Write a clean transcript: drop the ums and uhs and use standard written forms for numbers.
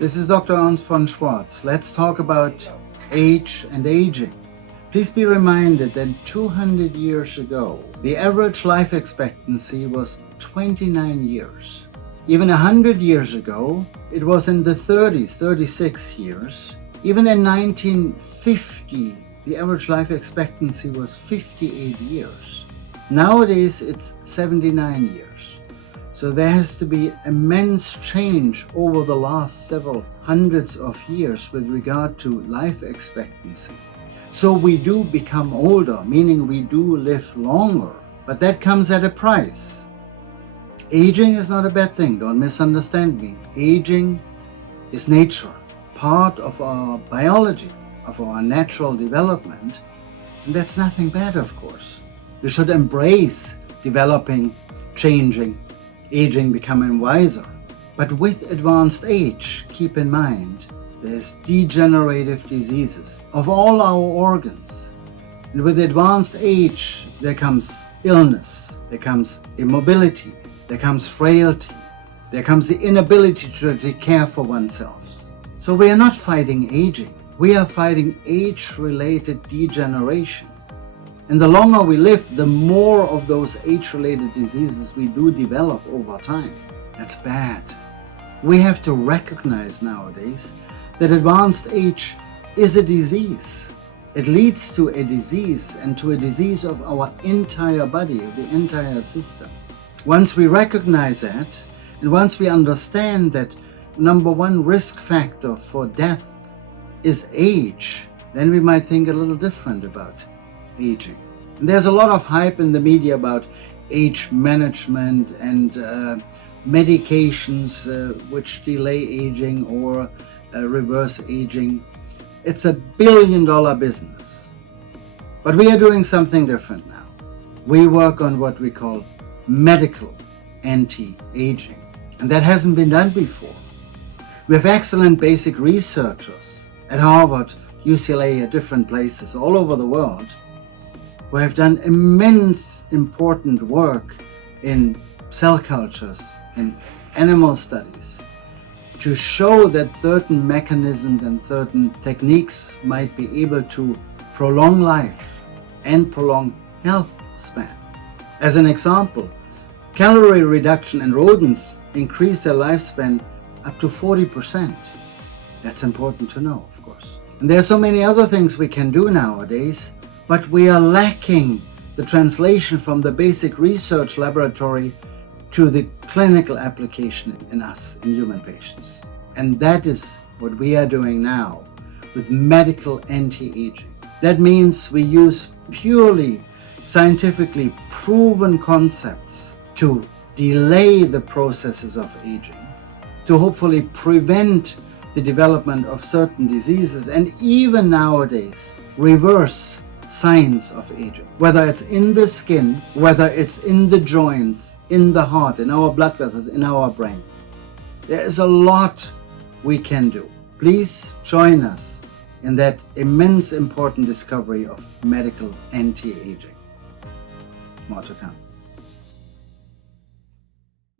This is Dr. Ernst von Schwarz. Let's talk about age and aging. Please be reminded that 200 years ago, the average life expectancy was 29 years. Even 100 years ago, it was in the 30s, 36 years. Even in 1950, the average life expectancy was 58 years. Nowadays, it's 79 years. So there has to be immense change over the last several hundreds of years with regard to life expectancy. So we do become older, meaning we do live longer, but that comes at a price. Aging is not a bad thing, don't misunderstand me. Aging is nature, part of our biology, of our natural development, and that's nothing bad, of course. We should embrace developing, changing, aging, becoming wiser. But with advanced age, keep in mind, there's degenerative diseases of all our organs. And with advanced age, there comes illness, there comes immobility, there comes frailty, there comes the inability to take care for oneself. So we are not fighting aging, we are fighting age-related degeneration. And the longer we live, the more of those age-related diseases we do develop over time. That's bad. We have to recognize nowadays that advanced age is a disease. It leads to a disease and to a disease of our entire body, the entire system. Once we recognize that, and once we understand that number one risk factor for death is age, then we might think a little different about aging. And there's a lot of hype in the media about age management and medications which delay aging or reverse aging. It's a billion-dollar business. But we are doing something different now. We work on what we call medical anti-aging, and that hasn't been done before. We have excellent basic researchers at Harvard, UCLA, at different places all over the world who have done immense important work in cell cultures and animal studies to show that certain mechanisms and certain techniques might be able to prolong life and prolong health span. As an example, calorie reduction in rodents increase their lifespan up to 40%. That's important to know, of course. And there are so many other things we can do nowadays, but we are lacking the translation from the basic research laboratory to the clinical application in us, in human patients. And that is what we are doing now with medical anti-aging. That means we use purely scientifically proven concepts to delay the processes of aging, to hopefully prevent the development of certain diseases, and even nowadays reverse signs of aging. Whether it's in the skin, whether it's in the joints, in the heart, in our blood vessels, in our brain. There is a lot we can do. Please join us in that immense important discovery of medical anti-aging. More to come.